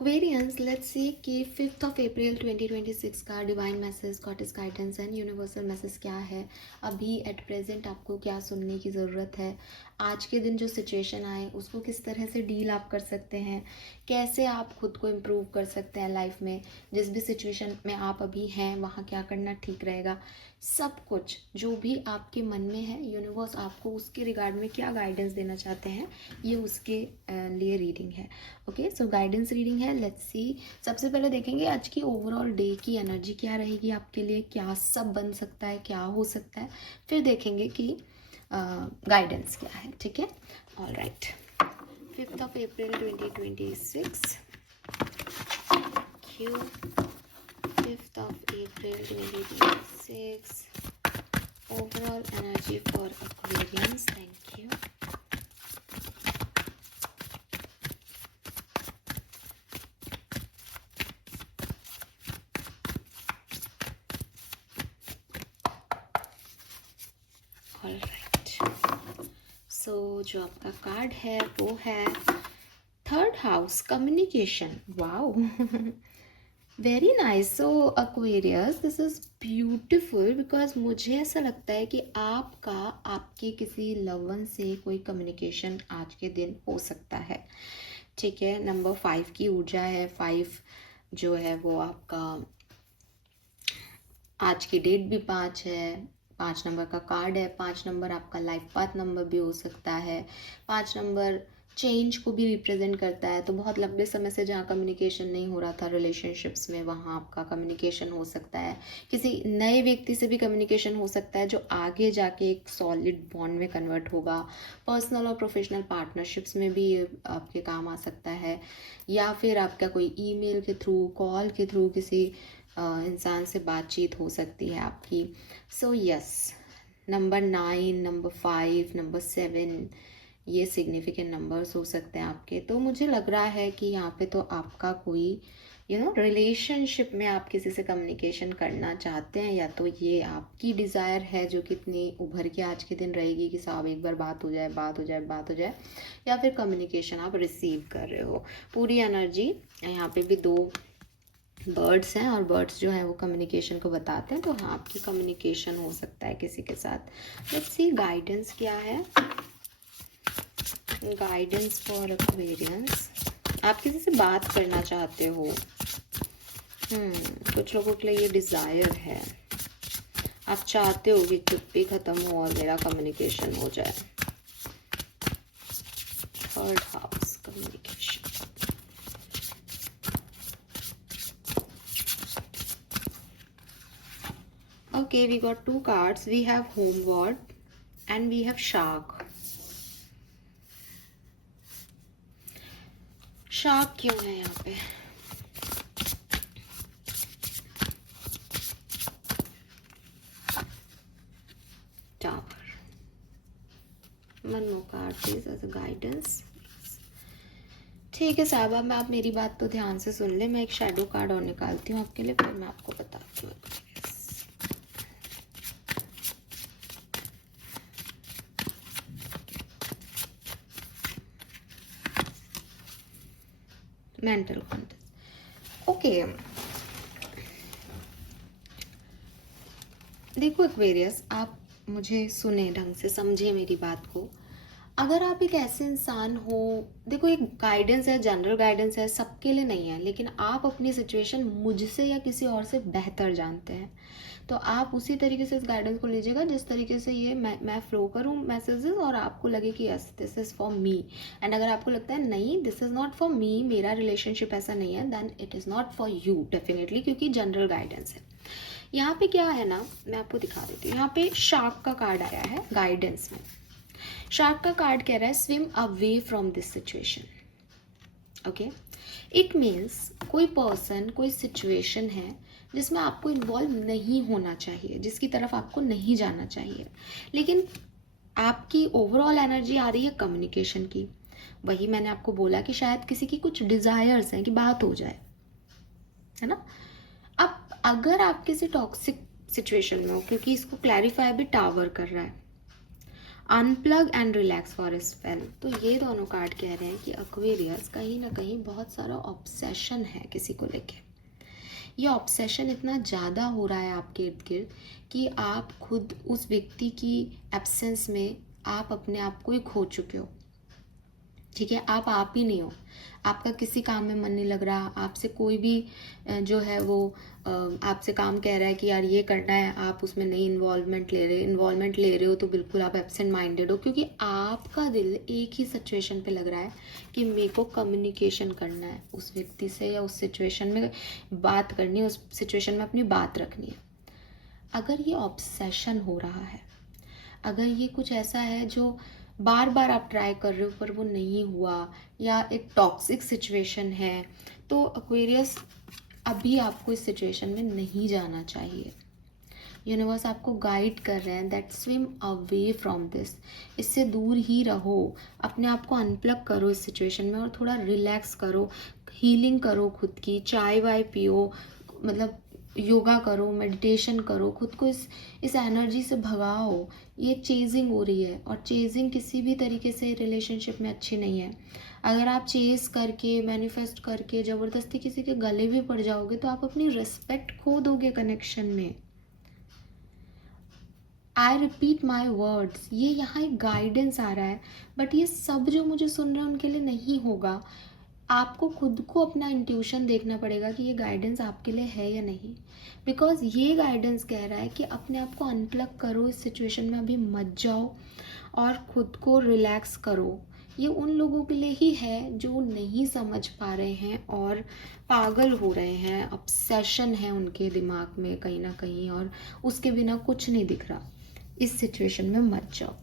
Aquarians, let's see कि 5th of April 2026 का divine message, goddess guidance and universal message क्या है। अभी एट प्रेजेंट आपको क्या सुनने की ज़रूरत है, आज के दिन जो सिचुएशन आए उसको किस तरह से डील आप कर सकते हैं, कैसे आप खुद को इम्प्रूव कर सकते हैं लाइफ में, जिस भी सिचुएशन में आप अभी हैं वहाँ क्या करना ठीक रहेगा। सब कुछ जो भी आपके मन में है, यूनिवर्स आपको उसके रिगार्ड में क्या गाइडेंस देना चाहते हैं, ये उसके लिए रीडिंग है। ओके, सो गाइडेंस रीडिंग है। Let's see. सबसे पहले देखेंगे आज की ओवरऑल डे की एनर्जी क्या रहेगी आपके लिए, क्या सब बन सकता है, क्या हो सकता है। फिर देखेंगे कि गाइडेंस क्या है। ठीक है, all right. 5th of April 2026 Q 5th of April 2026 overall energy for Aquarians. Thank you. All right. So जो आपका कार्ड है वो है 3rd house, communication. Wow, very nice. So Aquarius, this is beautiful because मुझे ऐसा लगता है कि आपका आपके किसी लव वन से कोई कम्युनिकेशन आज के दिन हो सकता है। ठीक है, नंबर 5 की ऊर्जा है। 5 जो है वो आपका, आज की डेट भी 5 है, 5 नंबर का कार्ड है। 5 नंबर आपका लाइफ पाथ नंबर भी हो सकता है। 5 नंबर चेंज को भी रिप्रेजेंट करता है। तो बहुत लंबे समय से जहाँ कम्युनिकेशन नहीं हो रहा था रिलेशनशिप्स में, वहाँ आपका कम्युनिकेशन हो सकता है। किसी नए व्यक्ति से भी कम्युनिकेशन हो सकता है जो आगे जाके एक सॉलिड बॉन्ड में कन्वर्ट होगा। पर्सनल और प्रोफेशनल पार्टनरशिप्स में भी ये आपके काम आ सकता है, या फिर आपका कोई ईमेल के थ्रू, कॉल के थ्रू किसी इंसान से बातचीत हो सकती है आपकी। So yes, number 9, number 5, number 7 ये सिग्निफिकेंट नंबर्स हो सकते हैं आपके। तो मुझे लग रहा है कि यहाँ पे तो आपका कोई रिलेशनशिप में आप किसी से कम्युनिकेशन करना चाहते हैं, या तो ये आपकी डिज़ायर है जो कितनी उभर के आज के दिन रहेगी कि साहब एक बार बात हो जाए, बात हो जाए, बात हो जाए, या फिर कम्युनिकेशन आप रिसीव कर रहे हो। पूरी एनर्जी यहाँ पे भी 2 बर्ड्स हैं और बर्ड्स जो हैं वो कम्युनिकेशन को बताते हैं। तो हाँ, आपकी कम्युनिकेशन हो सकता है किसी के साथ। लेट्स सी गाइडेंस क्या है। गाइडेंस फॉर एक्वेरियंस, आप किसी से बात करना चाहते हो। कुछ लोगों के लिए ये डिज़ायर है, आप चाहते हो कि चुप्पी ख़त्म हो और मेरा कम्युनिकेशन हो जाए। 3rd house, communication. Okay, we got 2 cards. We have Homeward and we have Shark. Shark क्यों है यहाँ पे? Tower. One more card please as a guidance. ठीक है साहब, अब आप मेरी बात तो ध्यान से सुन ले। मैं एक शैडो कार्ड और निकालती हूँ आपके लिए, फिर मैं आपको बताती हूँ। Mental context. ओके, देखो एक्वेरियस, आप मुझे सुने ढंग से, समझे मेरी बात को। अगर आप एक ऐसे इंसान हो, देखो एक गाइडेंस है, जनरल गाइडेंस है, सबके लिए नहीं है, लेकिन आप अपनी सिचुएशन मुझसे या किसी और से बेहतर जानते हैं। तो आप उसी तरीके से इस गाइडेंस को लीजिएगा जिस तरीके से ये मैं फ्लो करूँ मैसेजेस, और आपको लगे कि yes this is for me. And अगर आपको लगता है नहीं this is not for me, मेरा रिलेशनशिप ऐसा नहीं है, then it is not for you definitely, क्योंकि जनरल गाइडेंस है। यहाँ पे क्या है ना, मैं आपको दिखा देती हूँ। यहाँ पे शार्क का कार्ड आया है गाइडेंस में। शार्क का कार्ड कह रहा है swim away from this situation. Okay, it means कोई पर्सन, कोई सिचुएशन है जिसमें आपको इन्वॉल्व नहीं होना चाहिए, जिसकी तरफ आपको नहीं जाना चाहिए, लेकिन आपकी ओवरऑल एनर्जी आ रही है कम्युनिकेशन की। वही मैंने आपको बोला कि शायद किसी की कुछ डिजायर्स हैं कि बात हो जाए, है ना। अब अगर आप किसी टॉक्सिक सिचुएशन में हो, क्योंकि इसको क्लैरिफाई भी टावर कर रहा है, unplug and relax for a spell. तो ये दोनों कार्ड कह रहे हैं कि एक्वेरियस कहीं ना कहीं बहुत सारा ऑब्सेशन है किसी को लेके। ये ऑब्सेशन इतना ज़्यादा हो रहा है आपके इर्द गिर्द कि आप खुद उस व्यक्ति की एब्सेंस में आप अपने आप को ही खो चुके हो। ठीक है, आप ही नहीं हो, आपका किसी काम में मन नहीं लग रहा, आपसे कोई भी जो है वो आपसे काम कह रहा है कि यार ये करना है, आप उसमें नहीं इन्वॉल्वमेंट ले रहे हो तो बिल्कुल आप एब्सेंट माइंडेड हो, क्योंकि आपका दिल एक ही सिचुएशन पे लग रहा है कि मेरे को कम्युनिकेशन करना है उस व्यक्ति से, या उस सिचुएशन में बात करनी है, उस सिचुएशन में अपनी बात रखनी है। अगर ये ऑब्सेशन हो रहा है, अगर ये कुछ ऐसा है जो बार बार आप ट्राई कर रहे हो पर वो नहीं हुआ, या एक टॉक्सिक सिचुएशन है, तो एक्वेरियस अभी आपको इस सिचुएशन में नहीं जाना चाहिए। यूनिवर्स आपको गाइड कर रहे हैं that swim away from this, इससे दूर ही रहो, अपने आप को अनप्लग करो इस सिचुएशन में और थोड़ा रिलैक्स करो, हीलिंग करो खुद की, चाय वाय पियो, मतलब योगा करो, मेडिटेशन करो, खुद को इस एनर्जी से भगाओ। ये चेजिंग हो रही है और चेजिंग किसी भी तरीके से रिलेशनशिप में अच्छी नहीं है। अगर आप चेज करके मैनिफेस्ट करके ज़बरदस्ती किसी के गले भी पड़ जाओगे तो आप अपनी रिस्पेक्ट खो दोगे कनेक्शन में। आई रिपीट माई वर्ड्स, ये यहाँ एक गाइडेंस आ रहा है, बट ये सब जो मुझे सुन रहे हैं उनके लिए नहीं होगा। आपको खुद को अपना इंट्यूशन देखना पड़ेगा कि ये गाइडेंस आपके लिए है या नहीं, बिकॉज ये गाइडेंस कह रहा है कि अपने आप को अनप्लग करो, इस सिचुएशन में अभी मत जाओ और खुद को रिलैक्स करो। ये उन लोगों के लिए ही है जो नहीं समझ पा रहे हैं और पागल हो रहे हैं, ऑब्सेशन है उनके दिमाग में कहीं ना कहीं, और उसके बिना कुछ नहीं दिख रहा। इस सिचुएशन में मत जाओ।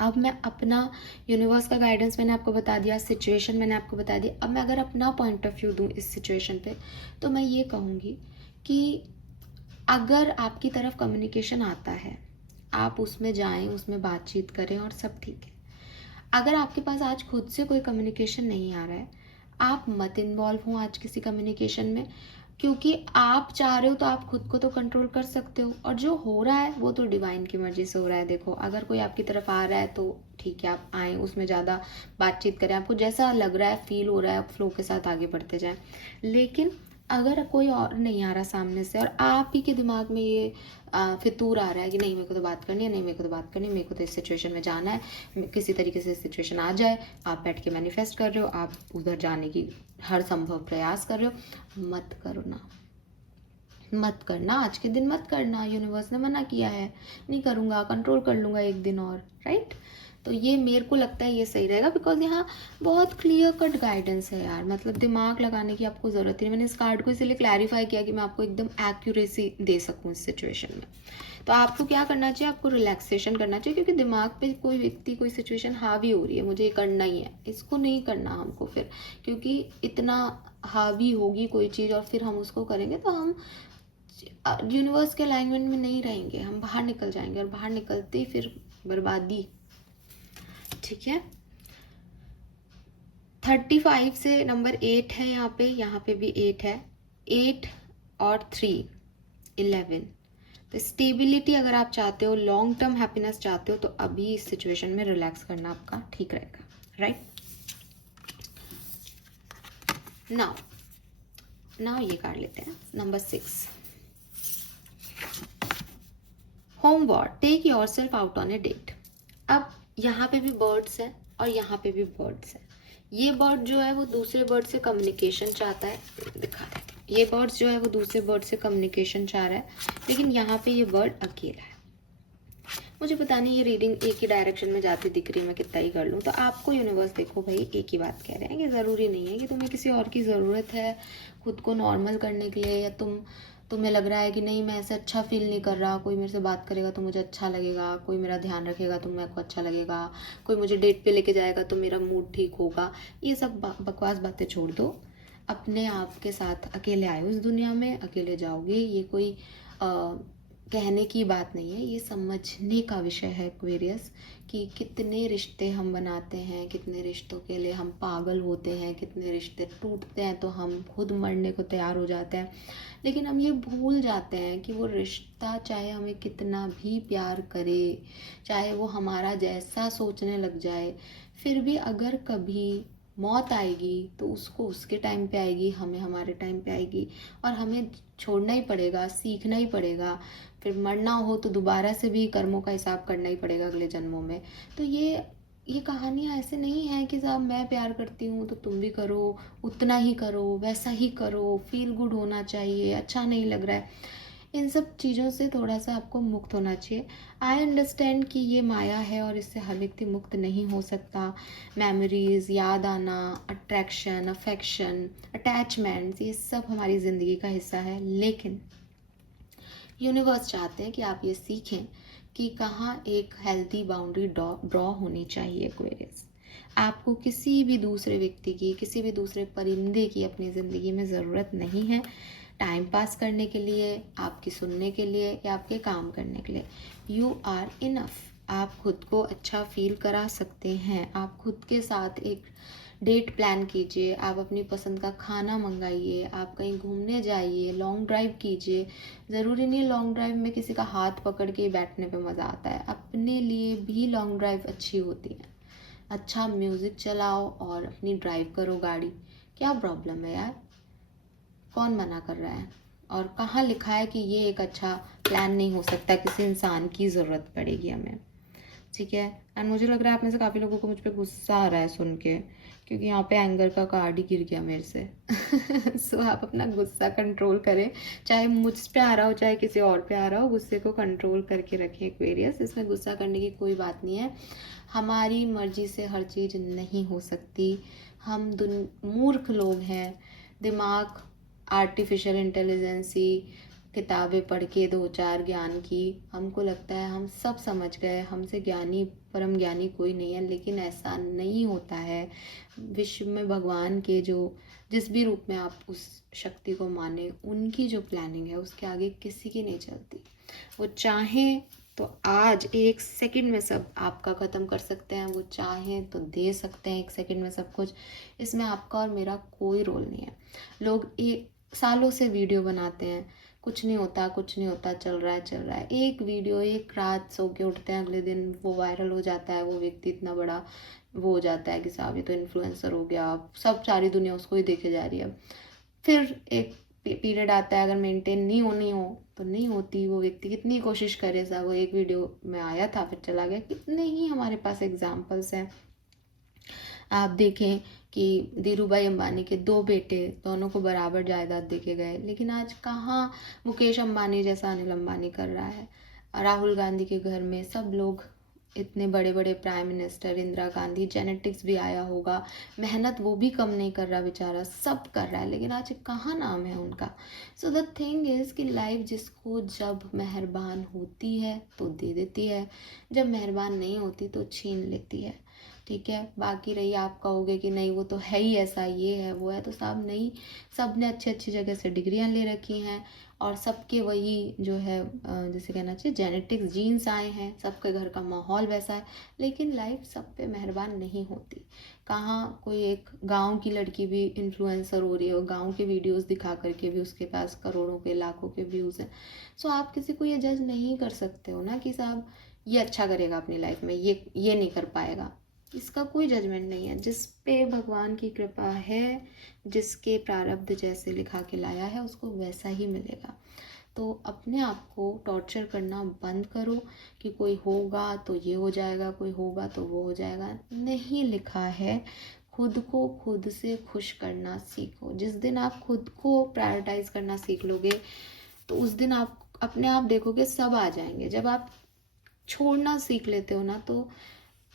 अब मैं अपना, यूनिवर्स का गाइडेंस मैंने आपको बता दिया, सिचुएशन मैंने आपको बता दी। अब मैं अगर अपना पॉइंट ऑफ व्यू दूँ इस सिचुएशन पे, तो मैं ये कहूँगी कि अगर आपकी तरफ कम्युनिकेशन आता है, आप उसमें जाएं, उसमें बातचीत करें और सब ठीक है। अगर आपके पास आज खुद से कोई कम्युनिकेशन नहीं आ रहा है, आप मत इन्वॉल्व हों आज किसी कम्युनिकेशन में, क्योंकि आप चाह रहे हो तो आप खुद को तो कंट्रोल कर सकते हो, और जो हो रहा है वो तो डिवाइन की मर्जी से हो रहा है। देखो, अगर कोई आपकी तरफ आ रहा है तो ठीक है, आप आएँ, उसमें ज़्यादा बातचीत करें, आपको जैसा लग रहा है, फील हो रहा है, आप फ्लो के साथ आगे बढ़ते जाएं। लेकिन अगर कोई और नहीं आ रहा सामने से और आप ही के दिमाग में ये फितूर आ रहा है कि नहीं मेरे को तो बात करनी है, नहीं मेरे को तो बात करनी है, मेरे को तो इस सिचुएशन में जाना है, किसी तरीके से सिचुएशन आ जाए, आप बैठ के मैनिफेस्ट कर रहे हो, आप उधर जाने की हर संभव प्रयास कर रहे हो, मत करो ना, मत करना, आज के दिन मत करना। यूनिवर्स ने मना किया है, नहीं करूँगा, कंट्रोल कर लूँगा एक दिन और, राइट। तो ये मेरे को लगता है ये सही रहेगा, बिकॉज यहाँ बहुत क्लियर कट गाइडेंस है यार, मतलब दिमाग लगाने की आपको ज़रूरत नहीं। मैंने इस कार्ड को इसलिए क्लैरिफाई किया कि मैं आपको एकदम एक्यूरेसी दे सकूँ इस सिचुएशन में। तो आपको क्या करना चाहिए, आपको रिलैक्सेशन करना चाहिए, क्योंकि दिमाग पे कोई व्यक्ति, कोई सिचुएशन हावी हो रही है, मुझे ये करना ही है, इसको नहीं करना हमको फिर, क्योंकि इतना हावी होगी कोई चीज़ और फिर हम उसको करेंगे तो हम यूनिवर्स के अलाइनमेंट में नहीं रहेंगे, हम बाहर निकल जाएंगे और बाहर निकलते ही फिर बर्बादी। ठीक है, 35 से नंबर 8 है यहाँ पे भी 8 है, 8 और 3 11। तो स्टेबिलिटी अगर आप चाहते हो, लॉन्ग टर्म हैप्पीनेस चाहते हो, तो अभी इस सिचुएशन में रिलैक्स करना आपका ठीक रहेगा, राइट। नाउ ये कार्ड लेते हैं, number 6, homework, take yourself out on a date. अब यहाँ पे भी बर्ड्स हैं और यहाँ पे भी बर्ड्स हैं। ये बर्ड जो है वो दूसरे बर्ड से कम्युनिकेशन चाहता है, दिखा रहे हैं, ये बर्ड्स जो है वो दूसरे बर्ड से कम्युनिकेशन चाह रहा है, लेकिन यहाँ पे ये बर्ड अकेला है। मुझे पता नहीं ये रीडिंग एक ही डायरेक्शन में जाती दिख रही है, मैं कितना ही कर लूँ। तो आपको यूनिवर्स देखो भाई एक ही बात कह रहे हैं कि ज़रूरी नहीं है कि तुम्हें किसी और की ज़रूरत है खुद को नॉर्मल करने के लिए, या तुम्हें लग रहा है कि नहीं मैं ऐसे अच्छा फील नहीं कर रहा, कोई मेरे से बात करेगा तो मुझे अच्छा लगेगा, कोई मेरा ध्यान रखेगा तो मेरे को अच्छा लगेगा, कोई मुझे डेट पे लेके जाएगा तो मेरा मूड ठीक होगा। ये सब बकवास बातें छोड़ दो, अपने आप के साथ अकेले आए उस दुनिया में, अकेले जाओगे। ये कोई कहने की बात नहीं है, ये समझने का विषय है एक्वेरियस, कि कितने रिश्ते हम बनाते हैं, कितने रिश्तों के लिए हम पागल होते हैं, कितने रिश्ते टूटते हैं तो हम खुद मरने को तैयार हो जाते हैं। लेकिन हम ये भूल जाते हैं कि वो रिश्ता चाहे हमें कितना भी प्यार करे, चाहे वो हमारा जैसा सोचने लग जाए, फिर भी अगर कभी मौत आएगी तो उसको उसके टाइम पे आएगी, हमें हमारे टाइम पे आएगी, और हमें छोड़ना ही पड़ेगा, सीखना ही पड़ेगा। फिर मरना हो तो दोबारा से भी कर्मों का हिसाब करना ही पड़ेगा अगले जन्मों में। तो ये कहानियाँ ऐसे नहीं है कि साहब मैं प्यार करती हूँ तो तुम भी करो, उतना ही करो, वैसा ही करो, फील गुड होना चाहिए, अच्छा नहीं लग रहा है, इन सब चीज़ों से थोड़ा सा आपको मुक्त होना चाहिए। आई अंडरस्टैंड कि ये माया है और इससे हर व्यक्ति मुक्त नहीं हो सकता। मेमोरीज, याद आना, अट्रैक्शन, अफेक्शन, अटैचमेंट्स, ये सब हमारी ज़िंदगी का हिस्सा है, लेकिन यूनिवर्स चाहते हैं कि आप ये सीखें कि कहाँ एक हेल्दी बाउंड्री ड्रॉ होनी चाहिए। एक्वेरियस, आपको किसी भी दूसरे व्यक्ति की, किसी भी दूसरे परिंदे की अपनी ज़िंदगी में ज़रूरत नहीं है, टाइम पास करने के लिए, आपकी सुनने के लिए या आपके काम करने के लिए। You are enough. आप खुद को अच्छा फील करा सकते हैं। आप खुद के साथ एक डेट प्लान कीजिए, आप अपनी पसंद का खाना मंगाइए, आप कहीं घूमने जाइए, लॉन्ग ड्राइव कीजिए। ज़रूरी नहीं है लॉन्ग ड्राइव में किसी का हाथ पकड़ के बैठने पे मज़ा आता है, अपने लिए भी लॉन्ग ड्राइव अच्छी होती है। अच्छा म्यूज़िक चलाओ और अपनी ड्राइव करो गाड़ी, क्या प्रॉब्लम है यार, कौन मना कर रहा है? और कहाँ लिखा है कि ये एक अच्छा प्लान नहीं हो सकता, किसी इंसान की ज़रूरत पड़ेगी हमें, ठीक है। एंड मुझे लग रहा है आप में से काफ़ी लोगों को मुझ पे गुस्सा आ रहा है सुन के, क्योंकि यहाँ पे एंगर का कार्ड ही गिर गया मेरे से। सो आप अपना गुस्सा कंट्रोल करें, चाहे मुझ पे आ रहा हो चाहे किसी और पे आ रहा हो, गुस्से को कंट्रोल करके रखें एक्वेरियस। इसमें गुस्सा करने की कोई बात नहीं है। हमारी मर्जी से हर चीज़ नहीं हो सकती। हम मूर्ख लोग हैं। दिमाग आर्टिफिशियल इंटेलिजेंसी, किताबें पढ़ के दो चार ज्ञान की, हमको लगता है हम सब समझ गए, हमसे ज्ञानी परम ज्ञानी कोई नहीं है, लेकिन ऐसा नहीं होता है। विश्व में भगवान के जो जिस भी रूप में आप उस शक्ति को माने, उनकी जो प्लानिंग है उसके आगे किसी की नहीं चलती। वो चाहें तो आज एक सेकंड में सब आपका ख़त्म कर सकते हैं, वो चाहें तो दे सकते हैं एक सेकंड में सब कुछ। इसमें आपका और मेरा कोई रोल नहीं है। लोग सालों से वीडियो बनाते हैं, कुछ नहीं होता कुछ नहीं होता, चल रहा है चल रहा है, एक वीडियो एक रात सो के उठते हैं, अगले दिन वो वायरल हो जाता है, वो व्यक्ति इतना बड़ा वो हो जाता है कि साहब ये तो इन्फ्लुएंसर हो गया, सब सारी दुनिया उसको ही देखे जा रही है। फिर एक पीरियड आता है, अगर मेंटेन नहीं होनी हो तो नहीं होती। वो व्यक्ति कितनी कोशिश करे, साहब वो एक वीडियो में आया था फिर चला गया। कितने ही हमारे पास एग्जाम्पल्स हैं। आप देखें कि धीरूभाई अंबानी के 2 बेटे, दोनों को बराबर जायदाद देके गए, लेकिन आज कहाँ मुकेश अंबानी जैसा अनिल अंबानी कर रहा है। राहुल गांधी के घर में सब लोग इतने बड़े बड़े prime minister, Indira Gandhi, genetics भी आया होगा, मेहनत वो भी कम नहीं कर रहा बेचारा, सब कर रहा है, लेकिन आज कहाँ नाम है उनका। सो द थिंग इज़ कि लाइफ जिसको जब मेहरबान होती है तो दे देती है, जब मेहरबान नहीं होती तो छीन लेती है, ठीक है। बाकी रही आप कहोगे कि नहीं वो तो है ही ऐसा, ये है वो है, तो साहब नहीं, सब ने अच्छी अच्छी जगह से डिग्रियां ले रखी हैं और सबके वही जो है जैसे कहना चाहिए जेनेटिक्स जीन्स आए हैं, सबके घर का माहौल वैसा है, लेकिन लाइफ सब पे मेहरबान नहीं होती। कहाँ कोई एक गांव की लड़की भी इन्फ्लुएंसर हो रही है और गांव के वीडियोस दिखा करके भी उसके पास करोड़ों के लाखों के व्यूज़ हैं। सो आप किसी को ये जज नहीं कर सकते हो ना कि साहब ये अच्छा करेगा अपनी लाइफ में, ये नहीं कर पाएगा। इसका कोई जजमेंट नहीं है। जिस पे भगवान की कृपा है, जिसके प्रारब्ध जैसे लिखा के लाया है उसको वैसा ही मिलेगा। तो अपने आप को टॉर्चर करना बंद करो कि कोई होगा तो ये हो जाएगा, कोई होगा तो वो हो जाएगा, नहीं लिखा है। खुद को खुद से खुश करना सीखो। जिस दिन आप खुद को प्रायोरिटाइज करना सीख लोगे तो उस दिन आप अपने आप देखोगे सब आ जाएंगे। जब आप छोड़ना सीख लेते हो ना, तो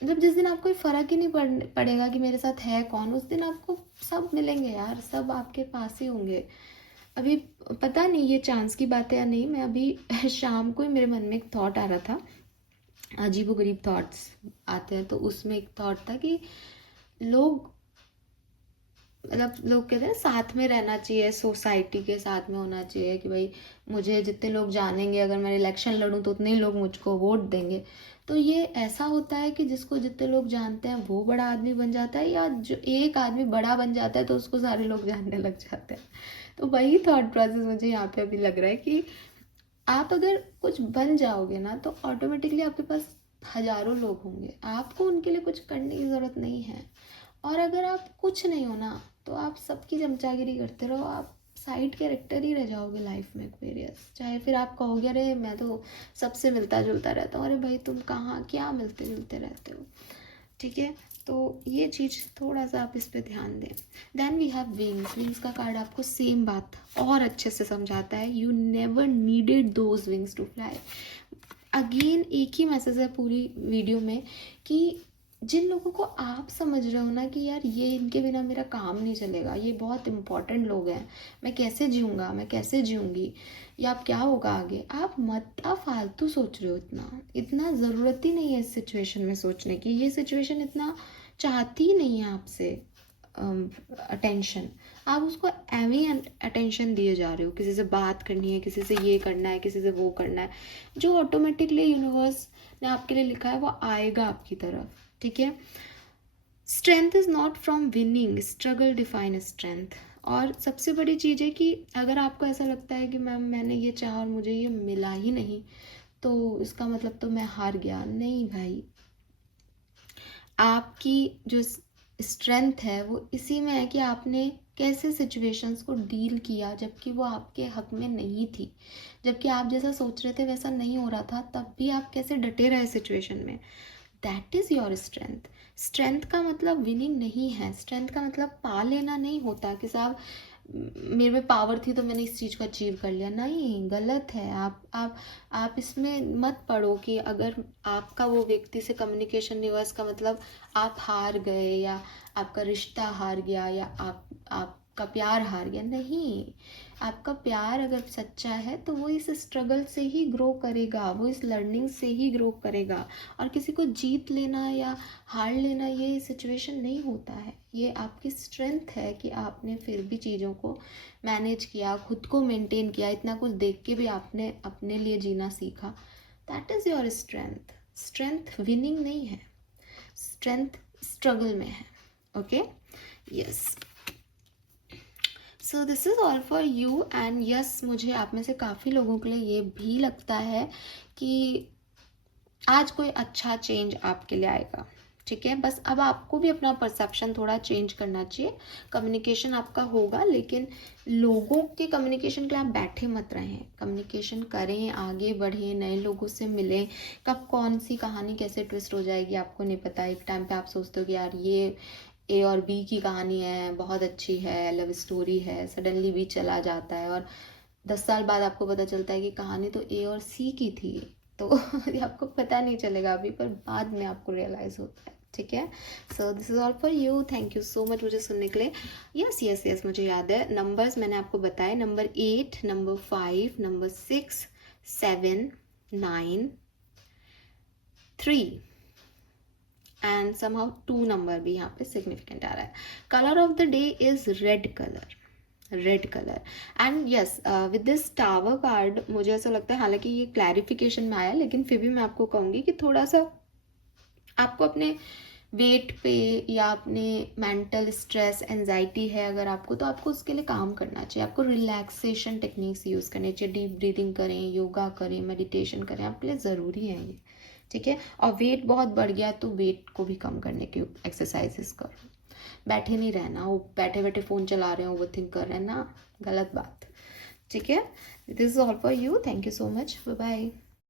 मतलब जिस दिन आपको फ़र्क ही नहीं पड़ेगा कि मेरे साथ है कौन, उस दिन आपको सब मिलेंगे यार, सब आपके पास ही होंगे। अभी पता नहीं ये चांस की बात है या नहीं, मैं अभी शाम को ही मेरे मन में एक थॉट आ रहा था, अजीबोगरीब थॉट्स आते हैं, तो उसमें एक थॉट था कि लोग मतलब लोग कहते हैं साथ में रहना चाहिए, सोसाइटी के साथ में होना चाहिए कि भाई मुझे जितने लोग जानेंगे, अगर मैं इलेक्शन लड़ूं तो उतने ही लोग मुझको वोट देंगे। तो ये ऐसा होता है कि जिसको जितने लोग जानते हैं वो बड़ा आदमी बन जाता है, या जो एक आदमी बड़ा बन जाता है तो उसको सारे लोग जानने लग जाते हैं। तो वही थॉट प्रोसेस मुझे यहाँ पे अभी लग रहा है कि आप अगर कुछ बन जाओगे ना तो ऑटोमेटिकली आपके पास हज़ारों लोग होंगे, आपको उनके लिए कुछ करने की ज़रूरत नहीं है। और अगर आप कुछ नहीं हो ना तो आप सबकी चमचागिरी करते रहो, आप साइड कैरेक्टर ही रह जाओगे लाइफ में एक्वेरियस। चाहे फिर आप कहोगे अरे मैं तो सबसे मिलता जुलता रहता हूँ, अरे भाई तुम कहाँ क्या मिलते जुलते रहते हो, ठीक है। तो ये चीज़ थोड़ा सा आप इस पर ध्यान दें। Then we have wings. Wings का कार्ड आपको सेम बात और अच्छे से समझाता है, you never needed those wings to fly. Again एक ही मैसेज है पूरी वीडियो में कि जिन लोगों को आप समझ रहे हो ना कि यार ये इनके बिना मेरा काम नहीं चलेगा, ये बहुत इंपॉर्टेंट लोग हैं, मैं कैसे जीऊँगा, मैं कैसे जीऊँगी, या आप क्या होगा आगे, आप फालतू सोच रहे हो। इतना ज़रूरत ही नहीं है इस सिचुएशन में सोचने की। ये सिचुएशन इतना चाहती ही नहीं है आपसे अटेंशन। आप उसको एवी अटेंशन दिए जा रहे हो। किसी से बात करनी है, किसी से ये करना है, किसी से वो करना है, जो ऑटोमेटिकली यूनिवर्स ने आपके लिए लिखा है वो आएगा आपकी तरफ, ठीक है। Strength is not from winning, struggle define strength. और सबसे बड़ी चीज़ है कि अगर आपको ऐसा लगता है कि मैम मैंने ये चाहा और मुझे ये मिला ही नहीं तो इसका मतलब तो मैं हार गया, नहीं भाई। आपकी जो स्ट्रेंथ है वो इसी में है कि आपने कैसे सिचुएशंस को डील किया जबकि वो आपके हक में नहीं थी, जबकि आप जैसा सोच रहे थे वैसा नहीं हो रहा था, तब भी आप कैसे डटे रहे सिचुएशन में। That is your strength. Strength का मतलब विनिंग नहीं है, स्ट्रेंथ का मतलब पा लेना नहीं होता कि साहब मेरे में पावर थी तो मैंने इस चीज़ को अचीव कर लिया, नहीं, गलत है। आप इसमें मत पढ़ो कि अगर आपका वो व्यक्ति से कम्युनिकेशन नहीं हुआ इसका मतलब आप हार गए या आपका रिश्ता हार गया या आपका प्यार हार गया, नहीं। आपका प्यार अगर सच्चा है तो वो इस स्ट्रगल से ही ग्रो करेगा, वो इस लर्निंग से ही ग्रो करेगा। और किसी को जीत लेना या हार लेना ये सिचुएशन नहीं होता है, ये आपकी स्ट्रेंथ है कि आपने फिर भी चीज़ों को मैनेज किया, खुद को मेंटेन किया, इतना कुछ देख के भी आपने अपने लिए जीना सीखा। That is your strength. Strength winning नहीं है, स्ट्रेंथ स्ट्रगल में है। Okay, yes. So this is all for you and yes, मुझे आप में से काफ़ी लोगों के लिए ये भी लगता है कि आज कोई अच्छा चेंज आपके लिए आएगा, ठीक है। बस अब आपको भी अपना परसेप्शन थोड़ा चेंज करना चाहिए। कम्युनिकेशन आपका होगा लेकिन लोगों के कम्युनिकेशन के लिए आप बैठे मत रहें, कम्युनिकेशन करें, आगे बढ़ें, नए लोगों से मिलें। कब कौन सी कहानी कैसे ट्विस्ट हो जाएगी आपको नहीं पता। एक टाइम पे आप सोचते हो कि यार ये ए और बी की कहानी है, बहुत अच्छी है, लव स्टोरी है, सडनली बी चला जाता है और 10 साल बाद आपको पता चलता है कि कहानी तो ए और सी की थी। तो ये आपको पता नहीं चलेगा अभी, पर बाद में आपको रियलाइज़ होता है, ठीक है। So this is all for you. Thank you so much मुझे सुनने के लिए। यस यस यस, मुझे याद है नंबर्स मैंने आपको बताए, number 8, number 5, number 6, 7, 9, 3 and somehow 2 number भी यहाँ पे सिग्निफिकेंट आ रहा है। Colour of the day is red colour, red colour. And yes, with this tower card मुझे ऐसा लगता है, हालांकि ये क्लैरिफिकेशन में आया लेकिन फिर भी मैं आपको कहूँगी कि थोड़ा सा आपको अपने वेट पे या अपने मेंटल स्ट्रेस एंजाइटी है अगर आपको, तो आपको उसके लिए काम करना चाहिए। आपको रिलैक्सेशन टेक्निक्स यूज़ करनी चाहिए, डीप ब्रीदिंग करें, योगा करें, मेडिटेशन करें, आपके लिए ज़रूरी है ये, ठीक है। और वेट बहुत बढ़ गया तो वेट को भी कम करने की एक्सरसाइजेस करो। बैठे नहीं रहना, वो बैठे बैठे फ़ोन चला रहे हो, ओवर थिंक कर रहे हैं ना, गलत बात, ठीक है। This is all for you. Thank you so much, bye bye.